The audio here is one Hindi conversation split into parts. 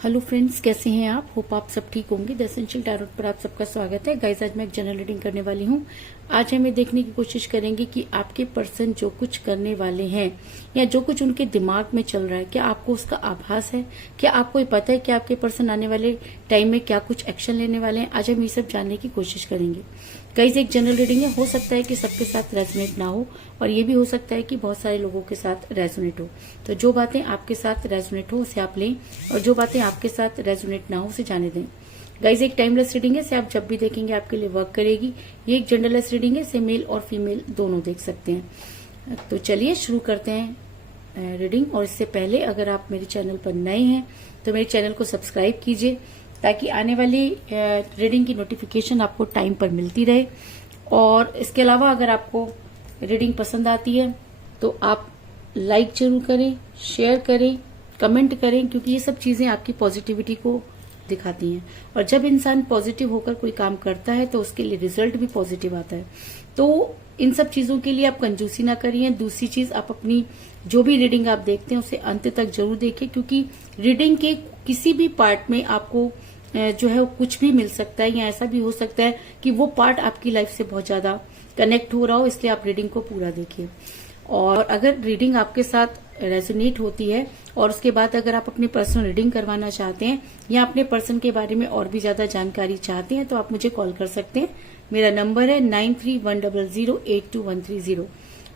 हेलो फ्रेंड्स, कैसे हैं आप? होप आप सब ठीक होंगे। द एसेंशियल टैरोट पर आप सबका स्वागत है। गाइस, आज मैं एक जनरल रीडिंग करने वाली हूँ। आज हमें देखने की कोशिश करेंगे कि आपके पर्सन जो कुछ करने वाले हैं या जो कुछ उनके दिमाग में चल रहा है, क्या आपको उसका आभास है? क्या आपको ये पता है कि आपके पर्सन आने वाले टाइम में क्या कुछ एक्शन लेने वाले हैं? आज हम ये सब जानने की कोशिश करेंगे। गाइस, एक जनरल रीडिंग है, हो सकता है कि सबके साथ रेजोनेट ना हो और ये भी हो सकता है कि बहुत सारे लोगों के साथ रेजोनेट हो। तो जो बातें आपके साथ रेजोनेट हो उसे आप लें और जो बातें आपके साथ रेजोनेट ना हो उसे जाने दें। गाइज, एक टाइमलेस रीडिंग है, इसे आप जब भी देखेंगे आपके लिए वर्क करेगी। ये एक जेंडरलेस रीडिंग है, इसे मेल और फीमेल दोनों देख सकते हैं। तो चलिए शुरू करते हैं रीडिंग। और इससे पहले अगर आप मेरे चैनल पर नए हैं तो मेरे चैनल को सब्सक्राइब कीजिए ताकि आने वाली रीडिंग की नोटिफिकेशन आपको टाइम पर मिलती रहे। और इसके अलावा अगर आपको रीडिंग पसंद आती है तो आप लाइक जरूर करें, शेयर करें, कमेंट करें, क्योंकि ये सब चीजें आपकी पॉजिटिविटी को दिखाती हैं। और जब इंसान पॉजिटिव होकर कोई काम करता है तो उसके लिए रिजल्ट भी पॉजिटिव आता है। तो इन सब चीजों के लिए आप कंजूसी ना करिए। दूसरी चीज, आप अपनी जो भी रीडिंग आप देखते हैं उसे अंत तक जरूर देखिए, क्योंकि रीडिंग के किसी भी पार्ट में आपको जो है कुछ भी मिल सकता है या ऐसा भी हो सकता है कि वो पार्ट आपकी लाइफ से बहुत ज्यादा कनेक्ट हो रहा हो, इसलिए आप रीडिंग को पूरा देखिए। और अगर रीडिंग आपके साथ रेजोनेट होती है और उसके बाद अगर आप अपनी पर्सनल रीडिंग करवाना चाहते हैं या अपने पर्सन के बारे में और भी ज्यादा जानकारी चाहते हैं तो आप मुझे कॉल कर सकते हैं। मेरा नंबर है 9310082130।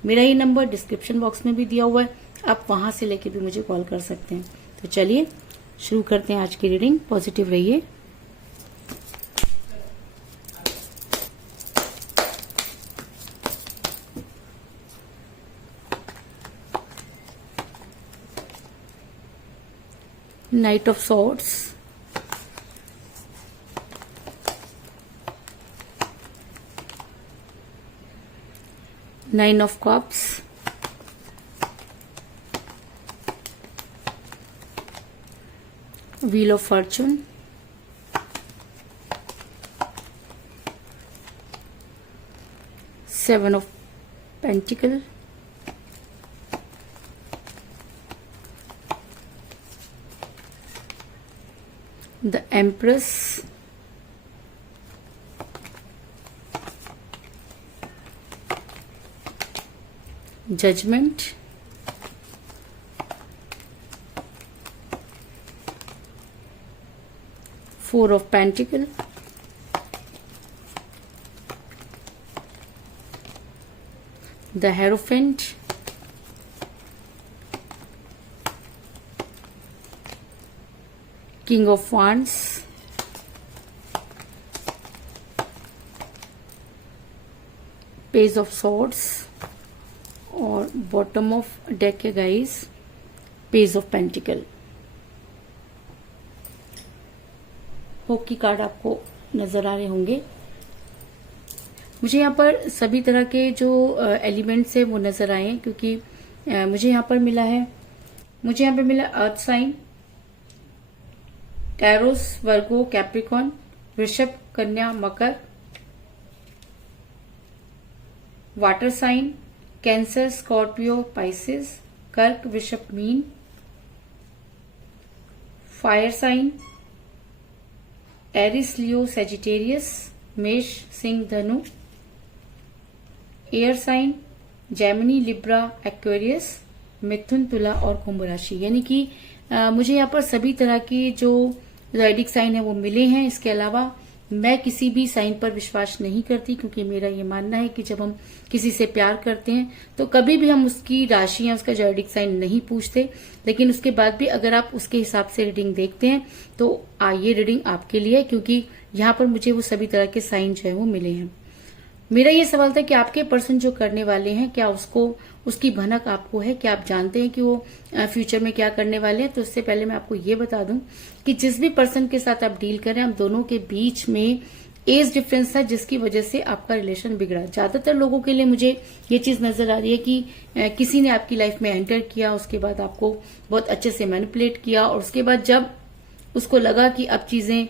मेरा ये नंबर डिस्क्रिप्शन बॉक्स में भी दिया हुआ है, आप वहां से लेके भी मुझे कॉल कर सकते हैं। तो चलिए शुरू करते हैं आज की रीडिंग। पॉजिटिव रहिए। Knight of Swords, Nine of Cups, Wheel of Fortune, Seven of Pentacles, the Empress, Judgment, Four of Pentacles, the Hierophant, King of Wands, Page of Swords और बॉटम ऑफ डेक है guys page of pentacle. Hope की कार्ड आपको नजर आ रहे होंगे। मुझे यहाँ पर सभी तरह के जो एलिमेंट्स है वो नजर आए हैं, क्योंकि मुझे यहाँ पर मिला अर्थ साइन, टैरोस, वर्गो, कैप्रिकॉन, वृषभ, कन्या, मकर, water sign, Cancer, Scorpio, Pisces, कर्क, वृषभ, मीन, fire sign, Aries, Leo, Sagittarius, मेष, सिंह, धनु, air sign, Gemini, Libra, Aquarius, मिथुन, तुला और कुंभ राशि। यानी कि मुझे यहाँ पर सभी तरह की जो ज़ोडिएक साइन है वो मिले हैं। इसके अलावा मैं किसी भी साइन पर विश्वास नहीं करती, क्योंकि मेरा ये मानना है कि जब हम किसी से प्यार करते हैं तो कभी भी हम उसकी राशि या उसका ज़ोडिएक साइन नहीं पूछते, लेकिन उसके बाद भी अगर आप उसके हिसाब से रीडिंग देखते हैं तो ये रीडिंग आपके लिए है, क्योंकि यहाँ पर मुझे वो सभी तरह के साइन जो है वो मिले हैं। मेरा ये सवाल था कि आपके पर्सन जो करने वाले हैं, क्या उसकी भनक आपको है? क्या आप जानते हैं कि वो फ्यूचर में क्या करने वाले हैं? तो इससे पहले मैं आपको ये बता दूं कि जिस भी पर्सन के साथ आप डील करें, आप दोनों के बीच में एज डिफरेंस था, जिसकी वजह से आपका रिलेशन बिगड़ा। ज्यादातर लोगों के लिए मुझे ये चीज नजर आ रही है कि किसी ने आपकी लाइफ में एंटर किया, उसके बाद आपको बहुत अच्छे से मैनिपुलेट किया और उसके बाद जब उसको लगा कि अब चीजें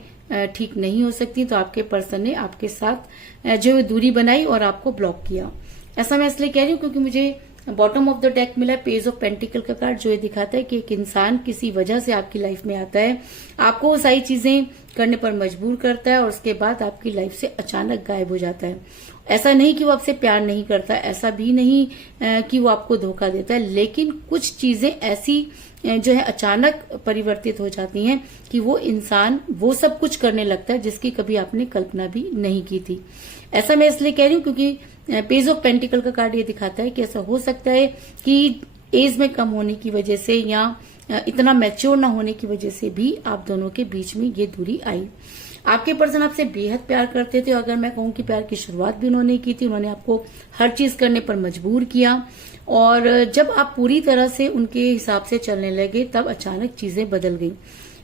ठीक नहीं हो सकती तो आपके पर्सन ने आपके साथ जो दूरी बनाई और आपको ब्लॉक किया। ऐसा मैं इसलिए कह रही हूँ क्योंकि मुझे बॉटम ऑफ द डेक मिला है पेज ऑफ पेंटिकल का कार्ड, जो ये दिखाता है कि एक इंसान किसी वजह से आपकी लाइफ में आता है, आपको वो सारी चीजें करने पर मजबूर करता है और उसके बाद आपकी लाइफ से अचानक गायब हो जाता है। ऐसा नहीं कि वो आपसे प्यार नहीं करता, ऐसा भी नहीं कि वो आपको धोखा देता है, लेकिन कुछ चीजें ऐसी जो है अचानक परिवर्तित हो जाती हैं कि वो इंसान वो सब कुछ करने लगता है जिसकी कभी आपने कल्पना भी नहीं की थी। ऐसा मैं इसलिए कह रही हूँ क्योंकि पेज ऑफ पेंटिकल का कार्ड ये दिखाता है कि ऐसा हो सकता है कि एज में कम होने की वजह से या इतना मैच्योर ना होने की वजह से भी आप दोनों के बीच में ये दूरी आई। आपके पर्सन आपसे बेहद प्यार करते थे, अगर मैं कहूं कि प्यार की शुरुआत भी उन्होंने की थी, उन्होंने आपको हर चीज करने पर मजबूर किया और जब आप पूरी तरह से उनके हिसाब से चलने लगे तब अचानक चीजें बदल गई।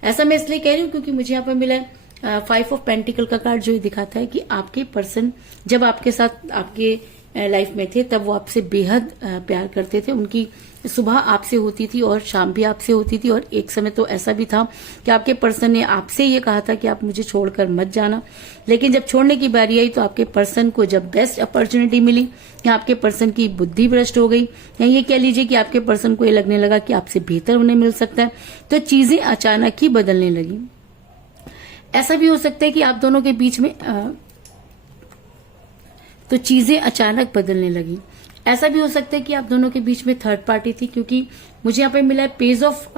ऐसा मैं इसलिए कह रही हूँ क्योंकि मुझे यहाँ पर मिला है 5 ऑफ पेंटिकल का कार्ड, जो दिखाता है कि आपके पर्सन जब आपके साथ आपके लाइफ में थे तब वो आपसे बेहद प्यार करते थे। उनकी सुबह आपसे होती थी और शाम भी आपसे होती थी और एक समय तो ऐसा भी था कि आपके पर्सन ने आपसे ये कहा था कि आप मुझे छोड़कर मत जाना, लेकिन जब छोड़ने की बारी आई तो आपके पर्सन को जब बेस्ट अपॉर्चुनिटी मिली या आपके पर्सन की बुद्धि भ्रष्ट हो गई या ये कह लीजिए कि आपके पर्सन को ये लगने लगा कि आपसे बेहतर उन्हें मिल सकता है, तो चीजें अचानक ही बदलने लगी। ऐसा भी हो सकता है कि आप दोनों के बीच में तो चीजें अचानक बदलने लगी। ऐसा भी हो सकता है कि आप दोनों के बीच में थर्ड पार्टी थी, क्योंकि मुझे यहाँ पे मिला है पेज ऑफ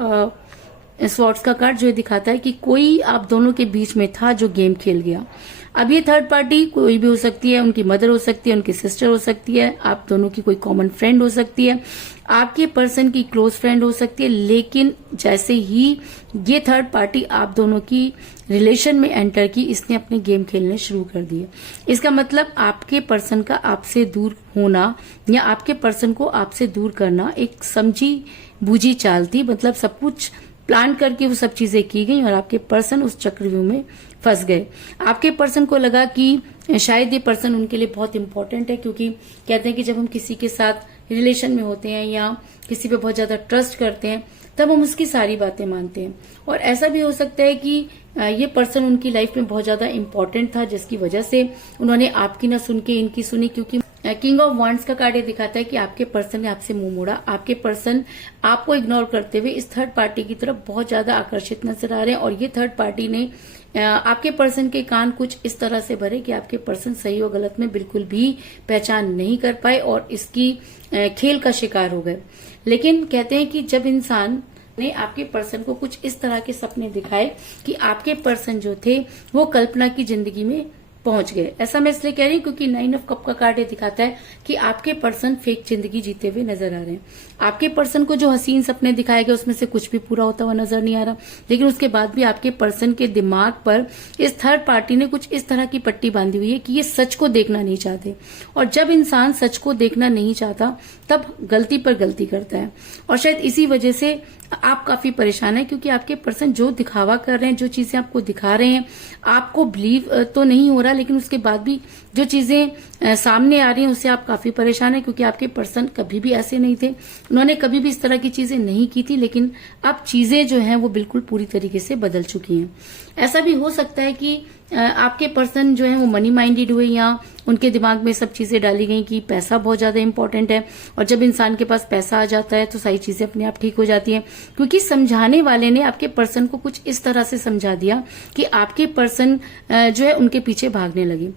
स्वॉर्ड्स का कार्ड, जो दिखाता है कि कोई आप दोनों के बीच में था जो गेम खेल गया। अब ये थर्ड पार्टी कोई भी हो सकती है, उनकी मदर हो सकती है, उनकी सिस्टर हो सकती है, आप दोनों की कोई कॉमन फ्रेंड हो सकती है, आपके पर्सन की क्लोज फ्रेंड हो सकती है, लेकिन जैसे ही ये थर्ड पार्टी आप दोनों की रिलेशन में एंटर की, इसने अपने गेम खेलने शुरू कर दिए। इसका मतलब आपके पर्सन का आपसे दूर होना या आपके पर्सन को आपसे दूर करना एक समझी बूझी चाल थी। मतलब सब कुछ प्लान करके वो सब चीजें की गई और आपके पर्सन उस चक्रव्यूह में फंस गए। आपके पर्सन को लगा कि शायद ये पर्सन उनके लिए बहुत इंपॉर्टेंट है, क्योंकि कहते हैं कि जब हम किसी के साथ रिलेशन में होते हैं या किसी पे बहुत ज्यादा ट्रस्ट करते हैं तब हम उसकी सारी बातें मानते हैं। और ऐसा भी हो सकता है कि ये पर्सन उनकी लाइफ में बहुत ज्यादा इंपॉर्टेंट था, जिसकी वजह से उन्होंने आपकी ना सुन के इनकी सुनी, क्योंकि किंग ऑफ वांड्स का कार्ड ये दिखाता है कि आपके पर्सन ने आपसे मुंह मोड़ा। आपके पर्सन आपको इग्नोर करते हुए इस थर्ड पार्टी की तरफ बहुत ज्यादा आकर्षित नजर आ रहे हैं और ये थर्ड पार्टी ने आपके पर्सन के कान कुछ इस तरह से भरे कि आपके पर्सन सही और गलत में बिल्कुल भी पहचान नहीं कर पाए और इसकी खेल का शिकार हो गए। लेकिन कहते हैं कि जब इंसान ने आपके पर्सन को कुछ इस तरह के सपने दिखाए कि आपके पर्सन जो थे वो कल्पना की जिंदगी में पहुंच गए। ऐसा मैं इसलिए कह रही हूँ क्योंकि 9 ऑफ कप का कार्ड ये दिखाता है कि आपके पर्सन फेक जिंदगी जीते हुए नजर आ रहे हैं। आपके पर्सन को जो हसीन सपने दिखाए गए उसमें से कुछ भी पूरा होता हुआ नजर नहीं आ रहा, लेकिन उसके बाद भी आपके पर्सन के दिमाग पर इस थर्ड पार्टी ने कुछ इस तरह की पट्टी बांधी हुई है कि ये सच को देखना नहीं चाहते। और जब इंसान सच को देखना नहीं चाहता तब गलती पर गलती करता है और शायद इसी वजह से आप काफी परेशान हैं, क्योंकि आपके पर्सन जो दिखावा कर रहे हैं, जो चीजें आपको दिखा रहे हैं, आपको बिलीव तो नहीं हो रहा, लेकिन उसके बाद भी जो चीजें सामने आ रही हैं उससे आप काफी परेशान हैं, क्योंकि आपके पर्सन कभी भी ऐसे नहीं थे, उन्होंने कभी भी इस तरह की चीजें नहीं की थी, लेकिन अब चीजें जो हैं वो बिल्कुल पूरी तरीके से बदल चुकी हैं। ऐसा भी हो सकता है कि आपके पर्सन जो है वो मनी माइंडेड हुए या उनके दिमाग में सब चीजें डाली गई कि पैसा बहुत ज्यादा इंपॉर्टेंट है और जब इंसान के पास पैसा आ जाता है तो सारी चीजें अपने आप ठीक हो जाती हैं, क्योंकि समझाने वाले ने आपके पर्सन को कुछ इस तरह से समझा दिया कि आपके पर्सन जो है उनके पीछे भागने लगे।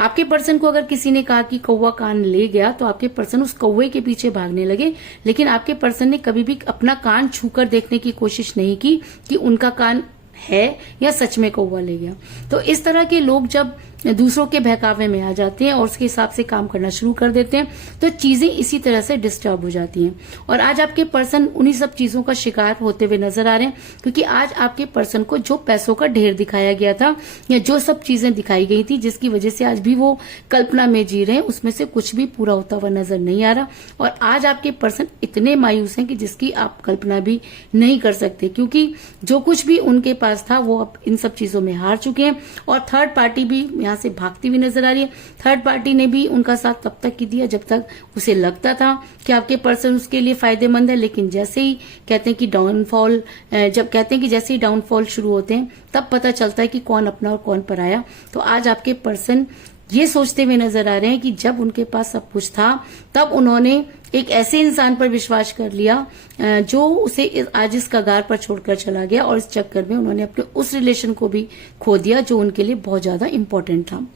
आपके पर्सन को अगर किसी ने कहा कि कौवा कान ले गया तो आपके पर्सन उस कौवे के पीछे भागने लगे, लेकिन आपके पर्सन ने कभी भी अपना कान छूकर देखने की कोशिश नहीं की कि उनका कान है या सच में कौवा ले गया। तो इस तरह के लोग जब दूसरों के बहकावे में आ जाते हैं और उसके हिसाब से काम करना शुरू कर देते हैं तो चीजें इसी तरह से डिस्टर्ब हो जाती हैं। और आज आपके पर्सन उन्हीं सब चीजों का शिकार होते हुए नजर आ रहे हैं, क्योंकि आज आपके पर्सन को जो पैसों का ढेर दिखाया गया था या जो सब चीजें दिखाई गई थी जिसकी वजह से आज भी वो कल्पना में जी रहे हैं, उसमें से कुछ भी पूरा होता हुआ नजर नहीं आ रहा। और आज आपके पर्सन इतने मायूस हैं कि जिसकी आप कल्पना भी नहीं कर सकते, क्योंकि जो कुछ भी उनके पास था वो अब इन सब चीजों में हार चुके हैं और थर्ड पार्टी भी से भागती हुई नजर आ रही है। थर्ड पार्टी ने भी उनका साथ तब तक ही दिया जब तक उसे लगता था कि आपके पर्सन उसके लिए फायदेमंद है, लेकिन जैसे ही कहते हैं कि डाउनफॉल शुरू होते हैं तब पता चलता है कि कौन अपना और कौन पराया। तो आज आपके पर्सन ये सोचते हुए नजर आ रहे हैं कि जब उनके पास सब कुछ था तब उन्होंने एक ऐसे इंसान पर विश्वास कर लिया जो उसे आज इस कगार पर छोड़कर चला गया, और इस चक्कर में उन्होंने अपने उस रिलेशन को भी खो दिया जो उनके लिए बहुत ज्यादा इंपॉर्टेंट था।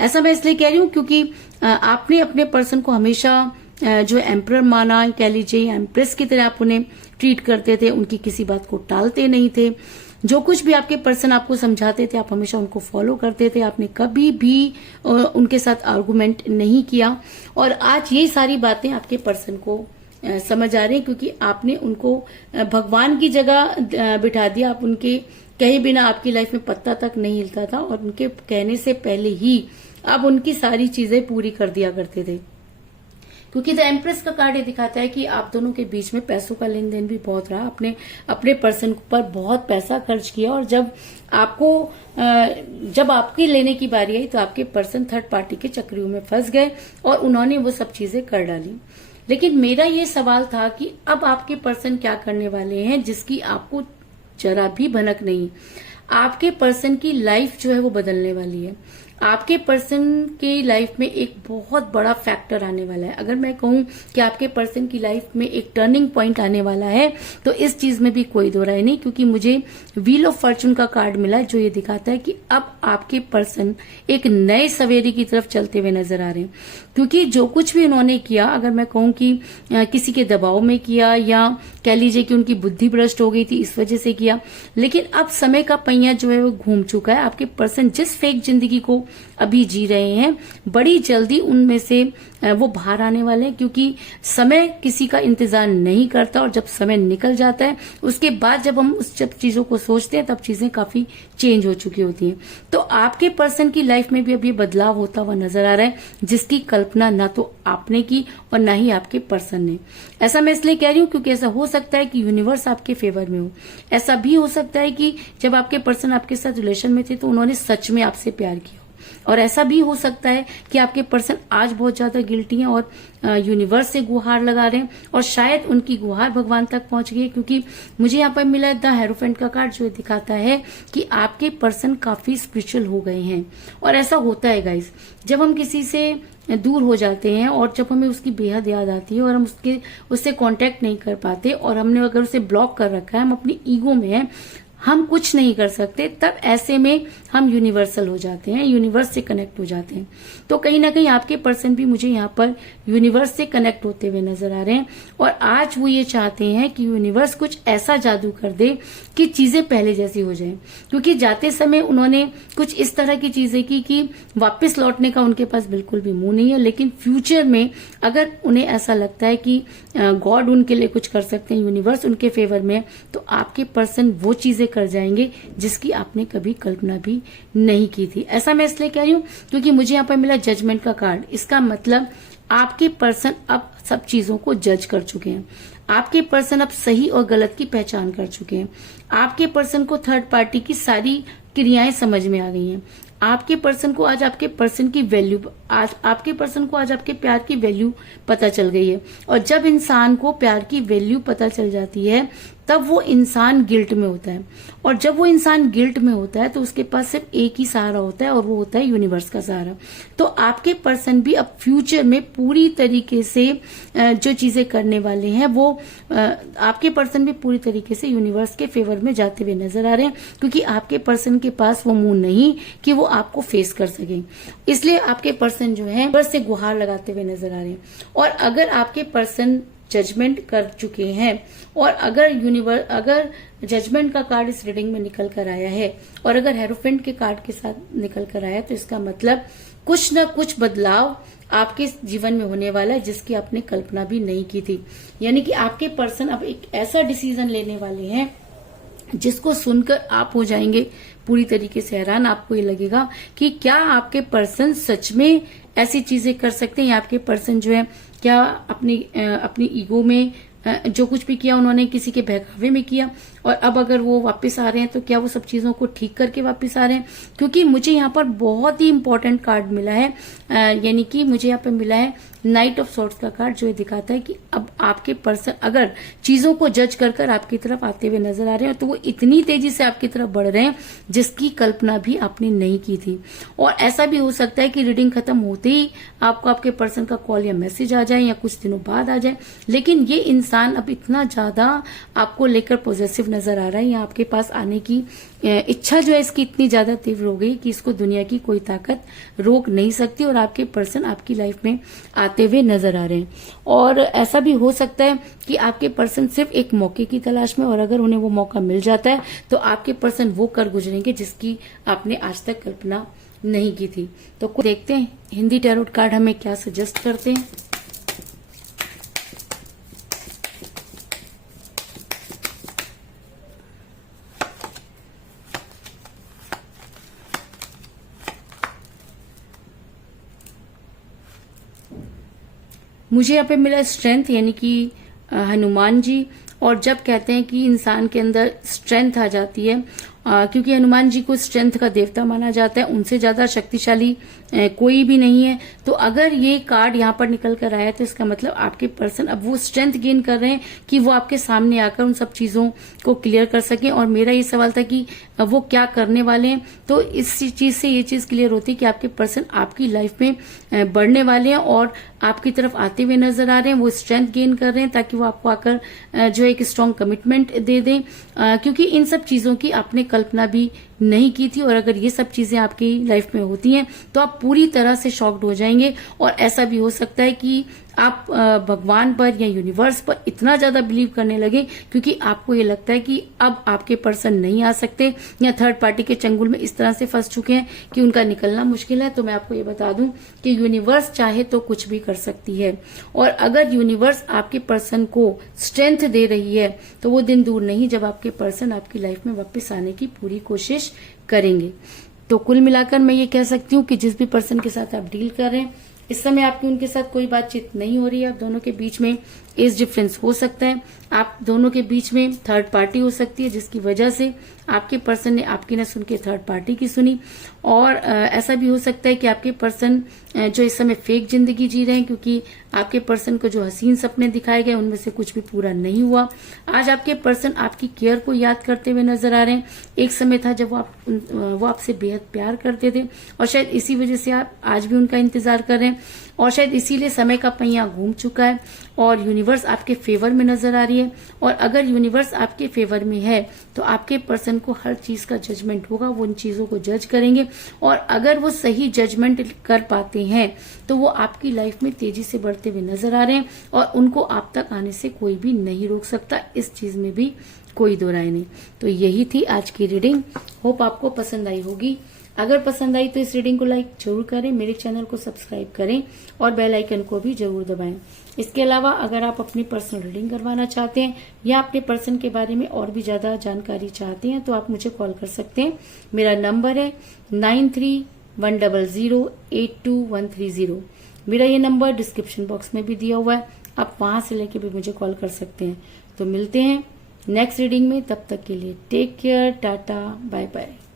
ऐसा मैं इसलिए कह रही हूं क्योंकि आपने अपने पर्सन को हमेशा जो एम्परर माना, कह लीजिए एम्प्रेस की तरह आप उन्हें ट्रीट करते थे, उनकी किसी बात को टालते नहीं थे। जो कुछ भी आपके पर्सन आपको समझाते थे आप हमेशा उनको फॉलो करते थे, आपने कभी भी उनके साथ आर्गुमेंट नहीं किया। और आज ये सारी बातें आपके पर्सन को समझ आ रही है क्योंकि आपने उनको भगवान की जगह बिठा दिया। आप उनके कहे बिना आपकी लाइफ में पत्ता तक नहीं हिलता था और उनके कहने से पहले ही आप उनकी सारी चीजें पूरी कर दिया करते थे। क्योंकि द एम्प्रेस का कार्ड ये दिखाता है कि आप दोनों के बीच में पैसों का लेन देन भी बहुत रहा, आपने अपने पर्सन पर बहुत पैसा खर्च किया, और जब आपकी लेने की बारी आई तो आपके पर्सन थर्ड पार्टी के चक्रियों में फंस गए और उन्होंने वो सब चीजें कर डाली। लेकिन मेरा ये सवाल था कि अब आपके पर्सन क्या करने वाले हैं जिसकी आपको जरा भी भनक नहीं। आपके पर्सन की लाइफ जो है वो बदलने वाली है। आपके पर्सन की लाइफ में एक बहुत बड़ा फैक्टर आने वाला है। अगर मैं कहूं कि आपके पर्सन की लाइफ में एक टर्निंग पॉइंट आने वाला है तो इस चीज में भी कोई दो राय नहीं, क्योंकि मुझे व्हील ऑफ फॉर्चून का कार्ड मिला है जो ये दिखाता है कि अब आपके पर्सन एक नए सवेरे की तरफ चलते हुए नजर आ रहे हैं। क्योंकि जो कुछ भी उन्होंने किया, अगर मैं कहूं कि किसी के दबाव में किया या कह लीजिए कि उनकी बुद्धि भ्रष्ट हो गई थी इस वजह से किया, लेकिन अब समय का पहिया जो है वो घूम चुका है। आपके पर्सन जिस फेक जिंदगी को अभी जी रहे हैं बड़ी जल्दी उनमें से वो बाहर आने वाले हैं, क्योंकि समय किसी का इंतजार नहीं करता और जब समय निकल जाता है उसके बाद जब हम उस सब चीजों को सोचते हैं तब चीजें काफी चेंज हो चुकी होती हैं। तो आपके पर्सन की लाइफ में भी अभी बदलाव होता हुआ नजर आ रहा है जिसकी कल्पना ना तो आपने की और ना ही आपके पर्सन ने। ऐसा मैं इसलिए कह रही हूँ क्योंकि ऐसा हो सकता है कि यूनिवर्स आपके फेवर में हो। ऐसा भी हो सकता है कि जब आपके पर्सन आपके साथ रिलेशन में थे तो उन्होंने सच में आपसे प्यार किया, और ऐसा भी हो सकता है कि आपके पर्सन आज बहुत ज्यादा गिल्टी हैं और यूनिवर्स से गुहार लगा रहे हैं और शायद उनकी गुहार भगवान तक पहुंच गई है। क्योंकि मुझे यहाँ पर मिला द हेरोफेंट का कार्ड जो दिखाता है कि आपके पर्सन काफी स्पिरिचुअल हो गए हैं। और ऐसा होता है गाइस, जब हम किसी से दूर हो जाते हैं और जब हमें उसकी बेहद याद आती है और हम उससे कांटेक्ट नहीं कर पाते और हमने अगर उसे ब्लॉक कर रखा है, हम अपनी ईगो में हैं, हम कुछ नहीं कर सकते, तब ऐसे में हम यूनिवर्सल हो जाते हैं, यूनिवर्स से कनेक्ट हो जाते हैं। तो कहीं ना कहीं आपके पर्सन भी मुझे यहाँ पर यूनिवर्स से कनेक्ट होते हुए नजर आ रहे हैं और आज वो ये चाहते हैं कि यूनिवर्स कुछ ऐसा जादू कर दे कि चीजें पहले जैसी हो जाएं। क्योंकि जाते समय उन्होंने कुछ इस तरह की चीजें की कि वापस लौटने का उनके पास बिल्कुल भी मुंह नहीं है, लेकिन फ्यूचर में अगर उन्हें ऐसा लगता है कि गॉड उनके लिए कुछ कर सकते हैं, यूनिवर्स उनके फेवर में, तो आपके पर्सन वो चीजें कर जाएंगे जिसकी आपने कभी कल्पना भी नहीं की थी। ऐसा मैं इसलिए कह रही हूँ क्योंकि मुझे यहाँ पर मिला जजमेंट का कार्ड। इसका मतलब आपके पर्सन अब सब चीजों को जज कर चुके हैं। आपके पर्सन अब सही और गलत की पहचान कर चुके हैं। आपके पर्सन को थर्ड पार्टी की सारी क्रियाएं समझ में आ गई हैं। आपके पर्सन को आज आपके पर्सन की वैल्यू, आज आपके पर्सन को आज आपके प्यार की वैल्यू पता चल गई है। और जब इंसान को प्यार की वैल्यू पता चल जाती है तब वो इंसान गिल्ट में होता है, और जब वो इंसान गिल्ट में होता है तो उसके पास सिर्फ एक ही सहारा होता है और वो होता है यूनिवर्स का सहारा। तो आपके पर्सन भी अब फ्यूचर में पूरी तरीके से जो चीजें करने वाले हैं वो आपके पर्सन भी पूरी तरीके से यूनिवर्स के फेवर में जाते हुए नजर आ रहे हैं, क्योंकि आपके पर्सन के पास वो मुंह नहीं कि वो आपको फेस कर सके। इसलिए आपके पर्सन जो है यूनिवर्स से गुहार लगाते हुए नजर आ रहे हैं। और अगर आपके पर्सन जजमेंट कर चुके हैं और अगर जजमेंट का कार्ड इस रीडिंग में निकल कर आया है और अगर हेरोफेंट के कार्ड के साथ निकल कर आया तो इसका मतलब कुछ न कुछ बदलाव आपके जीवन में होने वाला है जिसकी आपने कल्पना भी नहीं की थी। यानी कि आपके पर्सन अब एक ऐसा डिसीजन लेने वाले हैं जिसको सुनकर आप हो जाएंगे पूरी तरीके से हैरान। आपको ये लगेगा कि क्या आपके पर्सन सच में ऐसी चीजें कर सकते हैं, या आपके पर्सन जो है क्या अपनी ईगो में जो कुछ भी किया उन्होंने किसी के बहकावे में किया। और अब अगर वो वापस आ रहे हैं तो क्या वो सब चीजों को ठीक करके वापस आ रहे हैं, क्योंकि मुझे यहाँ पर बहुत ही इंपॉर्टेंट कार्ड मिला है, यानी कि मुझे यहाँ पे मिला है नाइट ऑफ सॉर्ड्स का कार्ड, जो ये दिखाता है कि अब आपके पर्सन अगर चीजों को जज कर आपकी तरफ आते हुए नजर आ रहे हैं तो वो इतनी तेजी से आपकी तरफ बढ़ रहे हैं जिसकी कल्पना भी आपने नहीं की थी। और ऐसा भी हो सकता है कि रीडिंग खत्म होते ही आपको आपके पर्सन का कॉल या मैसेज आ जाए या कुछ दिनों बाद आ जाए, लेकिन ये इंसान अब इतना ज्यादा आपको लेकर पॉजिटिव नजर आ रहा है या आपके पास आने की इच्छा जो है इसकी इतनी ज्यादा तीव्र हो गई कि इसको दुनिया की कोई ताकत रोक नहीं सकती, और आपके पर्सन आपकी लाइफ में आते हुए नजर आ रहे हैं। और ऐसा भी हो सकता है कि आपके पर्सन सिर्फ एक मौके की तलाश में, और अगर उन्हें वो मौका मिल जाता है तो आपके पर्सन वो कर गुजरेंगे जिसकी आपने आज तक कल्पना नहीं की थी। तो देखते हैं हिंदी टैरोट कार्ड हमें क्या सजेस्ट करते हैं। मुझे यहाँ पे मिला स्ट्रेंथ, यानी कि हनुमान जी। और जब कहते हैं कि इंसान के अंदर स्ट्रेंथ आ जाती है, क्योंकि हनुमान जी को स्ट्रेंथ का देवता माना जाता है, उनसे ज्यादा शक्तिशाली कोई भी नहीं है। तो अगर ये कार्ड यहाँ पर निकल कर आया तो इसका मतलब आपके पर्सन अब वो स्ट्रेंथ गेन कर रहे हैं कि वो आपके सामने आकर उन सब चीजों को क्लियर कर सकें। और मेरा ये सवाल था कि वो क्या करने वाले हैं, तो इस चीज से ये चीज क्लियर होती है कि आपके पर्सन आपकी लाइफ में बढ़ने वाले हैं और आपकी तरफ आते हुए नजर आ रहे हैं। वो स्ट्रेंथ गेन कर रहे हैं ताकि वो आपको आकर जो एक स्ट्रांग कमिटमेंट दे दें, क्योंकि इन सब चीजों की आपने कल्पना भी नहीं की थी। और अगर ये सब चीजें आपकी लाइफ में होती हैं तो आप पूरी तरह से शॉक्ड हो जाएंगे। और ऐसा भी हो सकता है कि आप भगवान पर या यूनिवर्स पर इतना ज्यादा बिलीव करने लगे क्योंकि आपको ये लगता है कि अब आपके पर्सन नहीं आ सकते या थर्ड पार्टी के चंगुल में इस तरह से फंस चुके हैं कि उनका निकलना मुश्किल है। तो मैं आपको ये बता दूं कि यूनिवर्स चाहे तो कुछ भी कर सकती है, और अगर यूनिवर्स आपके पर्सन को स्ट्रेंथ दे रही है तो वो दिन दूर नहीं जब आपके पर्सन आपकी लाइफ में वापस आने की पूरी कोशिश करेंगे। तो कुल मिलाकर मैं ये कह सकती हूँ कि जिस भी पर्सन के साथ आप डील कर रहे हैं इस समय आपकी उनके साथ कोई बातचीत नहीं हो रही है। आप दोनों के बीच में एज डिफरेंस हो सकता है, आप दोनों के बीच में थर्ड पार्टी हो सकती है जिसकी वजह से आपके पर्सन ने आपकी न सुन के थर्ड पार्टी की सुनी। और ऐसा भी हो सकता है कि आपके पर्सन जो इस समय फेक जिंदगी जी रहे हैं, क्योंकि आपके पर्सन को जो हसीन सपने दिखाए गए उनमें से कुछ भी पूरा नहीं हुआ। आज आपके पर्सन आपकी केयर को याद करते हुए नजर आ रहे हैं। एक समय था जब वो आपसे बेहद प्यार करते थे और शायद इसी वजह से आप आज भी उनका इंतजार कर रहे हैं, और शायद इसीलिए समय का पहिया घूम चुका है और यूनिवर्स आपके फेवर में नजर आ रही है। और अगर यूनिवर्स आपके फेवर में है तो आपके पर्सन को हर चीज का जजमेंट होगा, वो उन चीजों को जज करेंगे, और अगर वो सही जजमेंट कर पाते हैं तो वो आपकी लाइफ में तेजी से बढ़ते हुए नजर आ रहे हैं और उनको आप तक आने से कोई भी नहीं रोक सकता। इस चीज में भी कोई दो राय नहीं। तो यही थी आज की रीडिंग, होप आपको पसंद आई होगी। अगर पसंद आई तो इस रीडिंग को लाइक जरूर करें, मेरे चैनल को सब्सक्राइब करें और बेल आइकन को भी जरूर दबाएं। इसके अलावा अगर आप अपनी पर्सनल रीडिंग करवाना चाहते हैं या अपने पर्सन के बारे में और भी ज्यादा जानकारी चाहते हैं तो आप मुझे कॉल कर सकते हैं। मेरा नंबर है 9310082130। मेरा ये नंबर डिस्क्रिप्शन बॉक्स में भी दिया हुआ है, आप वहां से लेके भी मुझे कॉल कर सकते हैं। तो मिलते हैं नेक्स्ट रीडिंग में, तब तक के लिए take care, tata, bye bye.